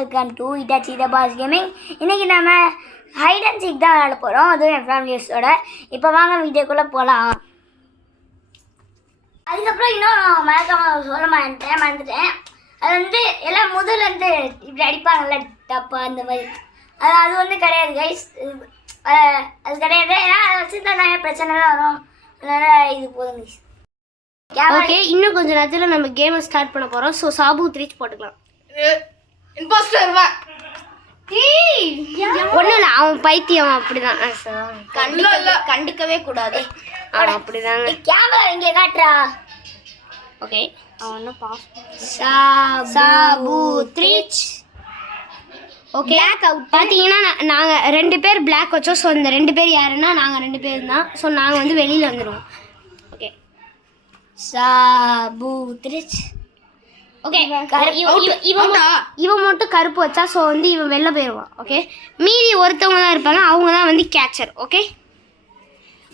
Welcome to Itachi the pass gaming. இன்றைக்கி நம்ம height and seek தான் விளையாட போகிறோம், அதுவும் என் ஃபேமிலிஸோட. இப்போ வாங்க வீடியோக்குள்ளே போகலாம். அதுக்கப்புறம் இன்னும் மறக்காம சொல்ல மறந்துட்டேன். அது வந்து எல்லாம் முதல்லேருந்து இப்படி அடிப்பாங்கல்ல டப்பா அந்த மாதிரி, அது வந்து கிடையாது கைஸ். அது கிடையாது, ஏன்னா அதை வச்சு தான் நிறைய பிரச்சனைலாம் வரும். அதனால் இது போதும் கைஸ். ஓகே, இன்னும் கொஞ்சம் நேரத்தில் நம்ம கேமை ஸ்டார்ட் பண்ண போகிறோம். ஸோ சாபு 3 போட்டுக்கலாம். ஒன்றும் இல்லை, அவன் பைத்தியம் அப்படிதான். கண்டுக்கவே கூடாது, அவன் அப்படிதாங்க. கேமரா இங்கே காட்டுறா. ஓகே, அவன் ஒன்றும் பாஸ் சாபு 3. ஓகே, பார்த்தீங்கன்னா நாங்கள் 2 பேர் பிளாக் வச்சோம். ஸோ இந்த 2 பேர் யாருன்னா நாங்கள் 2 பேர் தான். ஸோ நாங்கள் வந்து வெளியில் வந்துடுவோம். ஓகே, சாபு 3. ஓகே, இவன் மட்டும் கருப்பு வச்சா ஸோ வந்து இவன் வெளில போயிடுவான். ஓகே, மீதி ஒருத்தவங்க தான் இருப்பாங்க, அவங்க தான் வந்து catcher. Okay,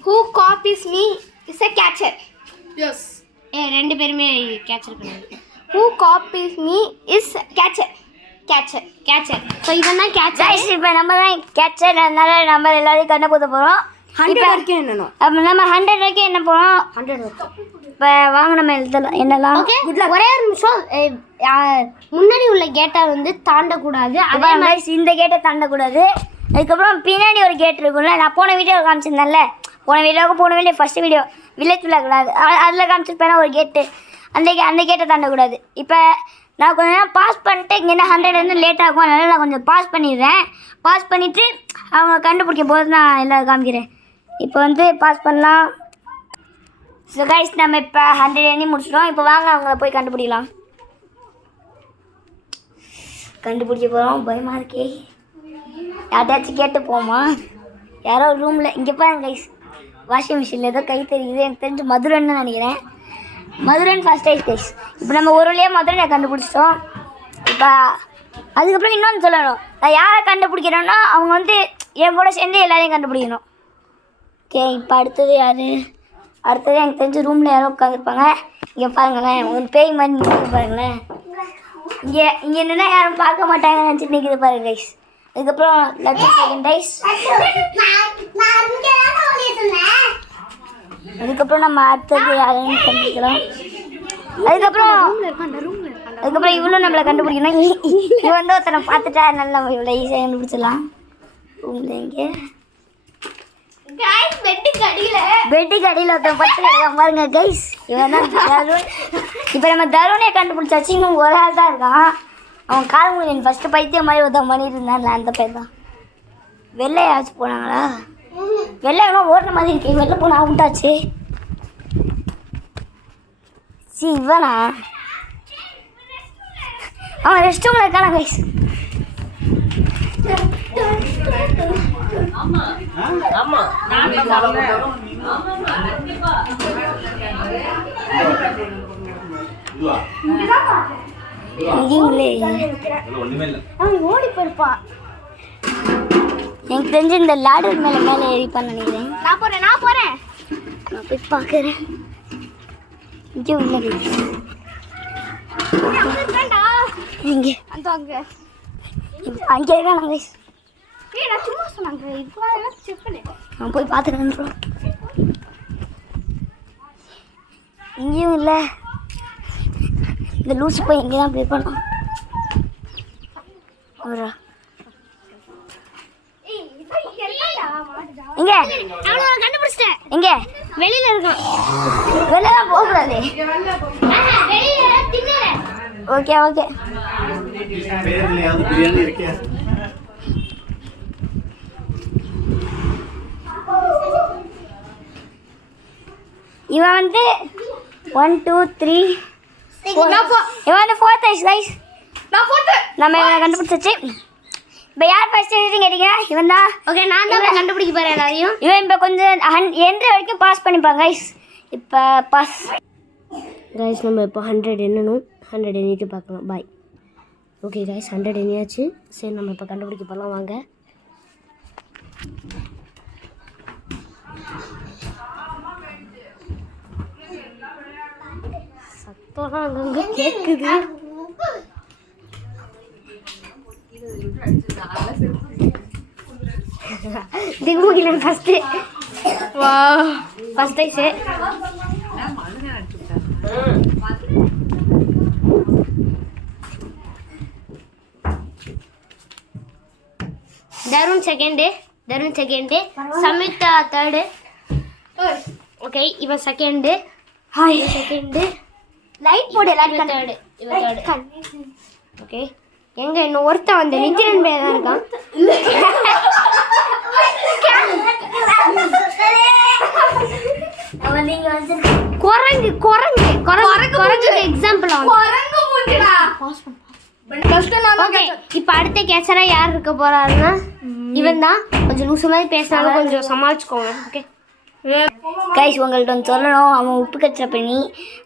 who copies me is a catcher. Yes, 2 பேருமே கேச்சர் பண்ணுவாங்க. Who copies me is catcher. So இவன் தான் கேச்சர். இப்போ நம்ம தான் கேச்சர், அதனால நம்ம எல்லாரையும் கண்டுபிடிக்க போகிறோம். 100 வரைக்கும் என்னணும், நம்ம 100 வரைக்கும் என்ன போகிறோம். 100 வரைக்கும் இப்போ வாங்க நம்ம எழுதலாம் என்னெல்லாம். ஓகே, ஒரே ஒரு நிமிஷம். முன்னாடி உள்ள கேட்டை வந்து தாண்டக்கூடாது. அதே மாதிரி இந்த கேட்டை தாண்டக்கூடாது. அதுக்கப்புறம் பின்னாடி ஒரு கேட் இருக்கும்ல, நான் போன வீடியோ காமிச்சிருந்தேன்ல, போன வீடியோ ஃபஸ்ட்டு வீடியோ வில்லேஜ் விளாக்கூடாது, அதில் காமிச்சிருப்பேன் ஒரு கேட்டு. அந்த கேட்டை தாண்டக்கூடாது. இப்போ நான் கொஞ்சம் நேரம் பாஸ் பண்ணிட்டு இங்கே 100 வந்து லேட் ஆகும், அதனால் நான் கொஞ்சம் பாஸ் பண்ணிடுறேன். பாஸ் பண்ணிவிட்டு அவங்க கண்டுபிடிக்கும் போது நான் எல்லாம் காமிக்கிறேன். இப்போ வந்து பாஸ் பண்ணலாம். ஸோ கைஸ், நம்ம இப்போ 100 எண்ணி முடிச்சிட்டோம். இப்போ வாங்க அவங்கள போய் கண்டுபிடிக்கலாம். கண்டுபிடிக்க போகிறோம். பயமாக இருக்கே, யார்ட்டாச்சும் கேட்டு போமா. யாரோ ரூமில் இங்கே பாருங்க கைஸ், வாஷிங் மிஷினில் ஏதோ கை தெரியுது. எனக்கு தெரிஞ்சு மதுரன்னு நினைக்கிறேன். Madhuran first dies guys. இப்போ நம்ம ஒரு வழியாக மதுரனை கண்டுபிடிச்சிட்டோம். இப்போ அதுக்கப்புறம் இன்னொன்று சொல்லணும், நான் யாரை கண்டுபிடிக்கிறேன்னா அவங்க வந்து என் கூட சேர்ந்து எல்லாரையும் கண்டுபிடிக்கணும். ஓகே, இப்போ அடுத்தது யார்? அடுத்தது எனக்கு தெரிஞ்சு ரூமில் யாரோ உட்காந்துருப்பாங்க. இங்கே பாருங்களேன், ஒரு பேய் மாதிரி நிற்க பாருங்களேன். இங்கே என்னென்னா யாரும் பார்க்க மாட்டாங்கன்னு நினச்சிட்டு நிற்கிது பாருங்க கைஸ். அதுக்கப்புறம் டைஸ். அதுக்கப்புறம் நம்ம அடுத்தது யாரையும் கண்டுபிடிக்கலாம். அதுக்கப்புறம் இவ்வளோ நம்மளை கண்டுபிடிக்கணும். இவன் வந்து ஒருத்தனை பார்த்துட்டா நல்லா நம்ம இவ்வளோ ஈஸியாக கண்டுபிடிச்சிடலாம். ரூமில் இங்கே பெட்டுக்கு அடியில் ஒருத்தன் பத்து கிடைக்காம பாருங்க கைஸ். இவன் தான் தருண். இப்போ நம்ம தருணை கண்டுபிடிச்சாச்சு. இன்னும் ஒரு ஆள் தான் இருக்கான். அவன் காலமுடியன் ஃபஸ்ட்டு பைத்தியம் மாதிரி ஒருத்தன் பண்ணிட்டு இருந்தான்ல, அந்த பேர் தான். வெள்ளையாச்சும் போனாங்களா? வெள்ளை வேணும் ஓடுற மாதிரி இருக்கு. வெளில போனால் அவுட்டாச்சு. இவனா? அவன் ரெஸ்ட் ரூமில் இருக்கானா கைஸ்? ஓடி போயிருப்பான். எனக்கு தெரிஞ்சு இந்த லேடர் மேலே ஏறிப்பான்னு நினைக்கிறேன். நான் போகிறேன் நான் போய் பார்க்குறேன். இங்கே உள்ள இங்கே அங்கே இருக்காங்க. சும்மா சொன்னாங்க, நான் போய் பார்த்துக்கிறேன். இங்கேயும் இல்லை. இந்த லூசி போய் இங்கே தான் ப்ளே பண்ணோம். அவரா இங்க கண்டுபிடிச்சிட்டேன். எங்க? வெளியில இருக்கான். வெளில தான் போகக்கூடாது. ஓகே ஓகே, இவன் வந்து 1 2 3 இவன் வந்து 4th கைஸ். நம்ம இவனை கண்டுபிடிச்சாச்சு. இப்போ யார் ஃபர்ஸ்ட் கேட்டீங்க? இவன் தான். ஓகே, நான் தான் கண்டுபிடிக்க போகிறேன் எல்லாரையும். இவன் இப்போ கொஞ்சம் 100 வரைக்கும் பாஸ் பண்ணிப்பாங்க கைஸ். இப்போ பாஸ் கைஸ். நம்ம இப்போ 100 எண்ணணும். 100 எண்ணிட்டு பார்க்கலாம். பாய். ஓகே கைஸ், 100 எண்ணியாச்சு. சரி, நம்ம இப்போ கண்டுபிடிக்க போகலாம் வாங்க. சத்தம்லாம் அங்கங்கே கேட்குது. திகுமுகிலன் ஃபர்ஸ்ட் வா ஃபர்ஸ்ட் டைஸ் Tarun second Samitha third okay இவன் செகண்ட் ஹாய் செகண்ட் லைட் போடு எல்லாரும் தேர்டு இவன் தேர்டு ஓகே எங்க இன்னும் ஒருத்தன் வந்து நிதிரன் பேர் தான் இருக்கான் குரங்கு குரங்கு குரங்கு குரங்கு எக்ஸாம்பிள் ஓகே இப்போ அடுத்த கேச்சரா யார் இருக்க போறாருன்னா இவன் தான் கொஞ்சம் லூசு மாதிரி பேசினாலும் கொஞ்சம் சமாளிச்சுக்கோங்க ஓகே கைஸ் உங்கள்கிட்ட ஒன்று சொல்லணும். அவன் உப்பு கச்சரை பண்ணி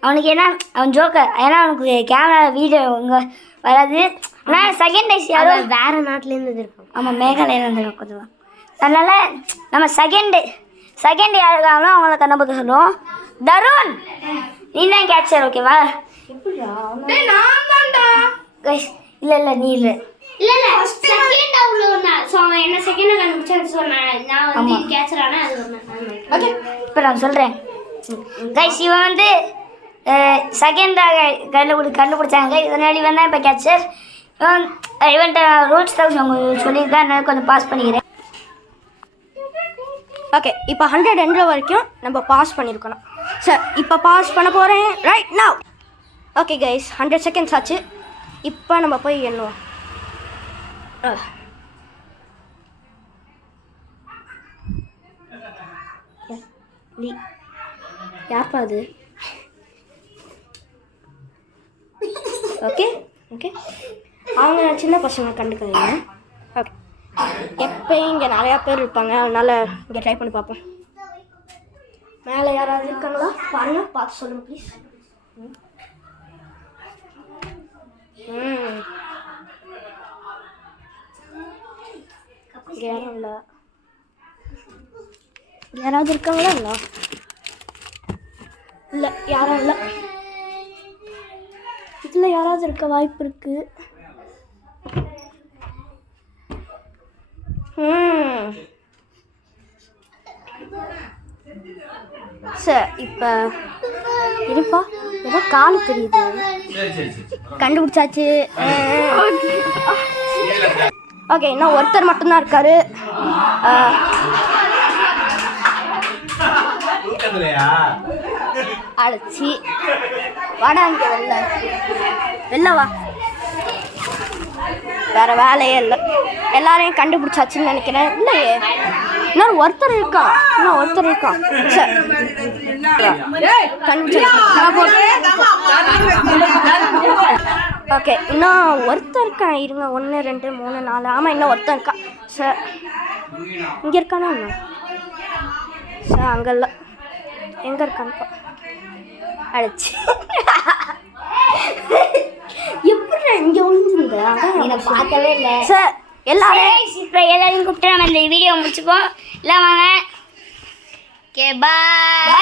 அவனுக்கு ஏன்னா அவன் ஜோக்கர், ஏன்னா அவனுக்கு கேமரா வீடியோ இங்கே வராது. ஆனால் செகண்ட் டைஸ் யாரோ வேற நாட்டிலேருந்து இருக்கான். ஆமாம் மேகாலயிலேருந்து கொஞ்சம். அதனால் நம்ம செகண்ட் யார் இருக்காங்களோ அவங்கள கண்ணப்பக்க சொல்லுவோம். தருண் நீ தான் கேட்சர் ஓகேவா? கைஸ் இல்லை நீ இல்லை இல்ல செகண்ட் அவ்வளவுனா சோ அவன் என்ன செகண்ட் கண்டுபிடிச்சு சொன்னான். நான் வந்து கேட்சர் ஆனா அது ஒண்ணு ஓகே. இப்போ நான் சொல்றேன் கைஸ், இவன் வந்து செகண்டாக கண்டுபிடிச்சாங்க. இதனால இவன் தான் இப்போ கேட்சர். இவன்ட்ட ரூல்ஸ் தான் சொல்லியிருக்கேன், அதனால கொஞ்சம் பாஸ் பண்ணிக்கிறேன். ஓகே இப்போ 100 எண்ற வரைக்கும் நம்ம பாஸ் பண்ணியிருக்கணும். சார் இப்போ பாஸ் பண்ண போகிறேன் right now. Okay guys 100 seconds ஆச்சு. இப்போ நம்ம போய் எண்ணுவோம். யார்ப்பா அது? ஓகே அவங்க சின்ன பசங்க கண்டுக்காதீங்க. ஓகே எப்பயும் இங்கே நிறையா பேர் இருப்பாங்க, அதனால் இங்கே ட்ரை பண்ணி பார்ப்போம். மேலே யாராவது இருக்காங்களா பாருங்க, பார்த்து சொல்லுங்கள் ப்ளீஸ். யாரும் இல்லை, யாராவது இருக்காங்களா? இல்லை யாரும் இல்லை. இதில் யாராவது இருக்க வாய்ப்பு இருக்கு. சார் இப்போ இருப்பா, ஏதோ காலு தெரியுது. கண்டுபிடிச்சாச்சு. ஓகே இன்னும் ஒருத்தர் மட்டும்தான் இருக்காரு. அழைச்சி வாடா இங்கே வெளில வா. வேற வேலையே இல்லை, எல்லாரையும் கண்டுபிடிச்சாச்சுன்னு நினைக்கிறேன். இல்லையே இன்னும் ஒருத்தர் இருக்கான். சார் ஓகே இன்னும் ஒருத்தர் இருக்கான். இருங்க 1 2 3 4 ஆமாம் இன்னும் ஒருத்தர் இருக்கான். சார் இங்கே இருக்கானா இன்னும்? சார் அங்கே இல்லை, எங்கே இருக்கான்ப்பா? அழைச்சி எப்படி இங்கே ஒழிஞ்சிருந்த? அதான் பார்க்கவே இல்லை. சார் எல்லாரையும் கூப்பிட்டு நம்ம இந்த வீடியோ முடிச்சுப்போம். இல்லை வாங்க. Okay bye.